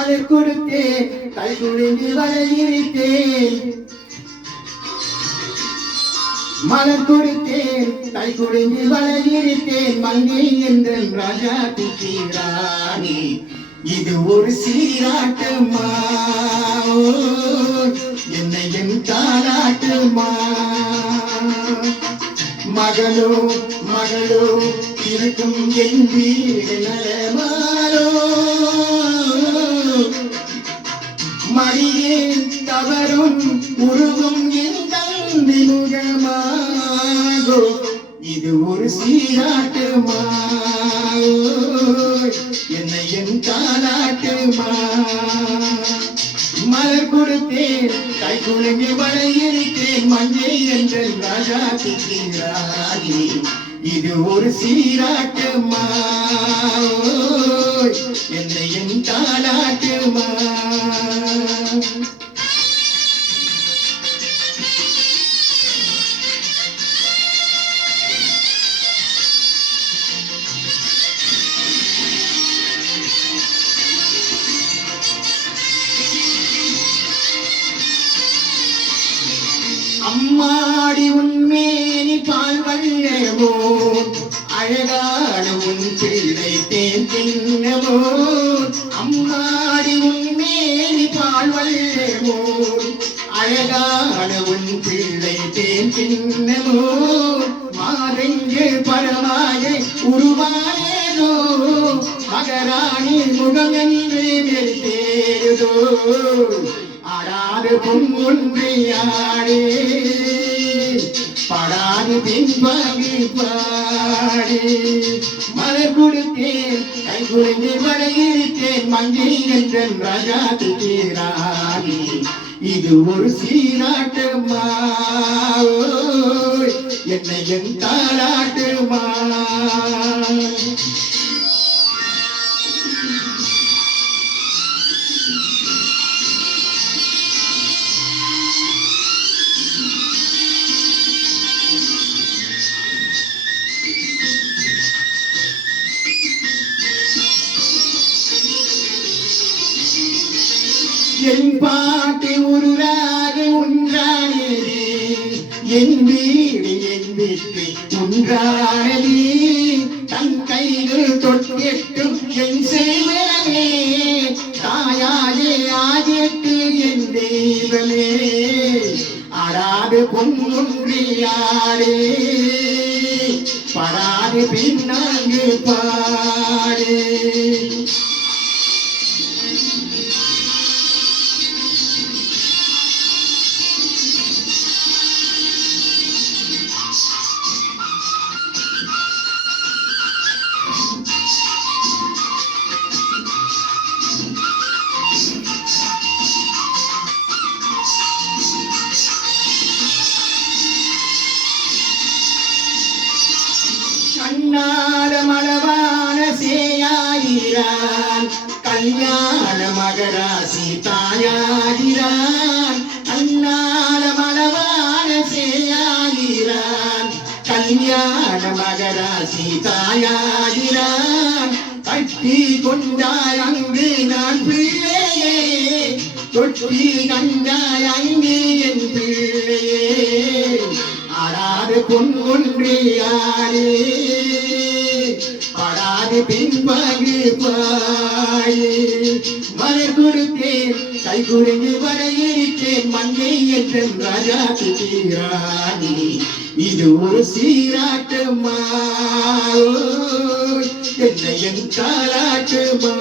மலர் கொடுத்தேன் கை குலுங்கி வளையிருத்தேன் மலர் கொடுத்தேன் கை குலுங்கி வளையிருத்தேன் மங்கை என்ற ராஜா ராணி இது ஒரு சீராட்டுமா என்னை என் தாலாட்டுமா மகளோ மகளோ இருக்கும் என் வீடு நலமாரோ மடியே தவறும் உருவும் என் தந்தி முகமாகோ இது ஒரு சீராட்டுமா என்னை என் தாலாட்டுமா மலர் கொடுத்தேன் கை குலுங்கி வளையிருத்தேன் மஞ்சை என்ற ராஜா ராணி இது ஒரு சீராட்டுமா என்னை என் தாலாட்டுமா அம்மாடி உன்மேனி பால் வண்ணமோ அழகான உன் பிள்ளை தேன் தின்னமோ அம்மாடி உன்மேனி பால் வண்ணமோ அழகான உன் பிள்ளை தேன் தின்னமோ மாறெங்கு பரமாய உருவானேதோ மகராணி முகம் என்று மெரித்தேருதோ ஆடாது பொன்றியாடே படாது பின்பாகி பாடே மலர் கொடுத்தேன் கை குலுங்கி வளையிருத்தேன் மங்கை என்ற ராஜா ராணி இது ஒரு சீராட்டுமா என்னை என் தாலாட்டுமா என் பாட்டு உருளாக ஒன்றானது என் வீடு என் வீட்டு ஒன்றானது தன் கைகள் தொட்டெட்டும் என் சேவனே தாயாலே ஆகிட்டு என் தெய்வமே ஆடாது பொன்றியாடே படாது பின்னாங்கு பாடே கண்ணாட மலவான சேயாயிரான் கல்யாண மகராசி தாயாயிரான் கண்ணாட மலவான சேயாயிரான் கல்யாண மகராசி தாயாயிரான் கட்டி கொண்டாய் அங்கு நான் பிள்ளையே தொட்டி கண்டாய் அங்கு என் பிள்ளையே ஆடாது பொன்றியாடே படாது பின்பாகு பாயே மலர் கொடுத்தேன் கை குலுங்கி வளையிருத்தேன் மங்கை என்ற ராஜா ராணி இது ஒரு சீராட்டுமா என்னை என் தாலாட்டுமா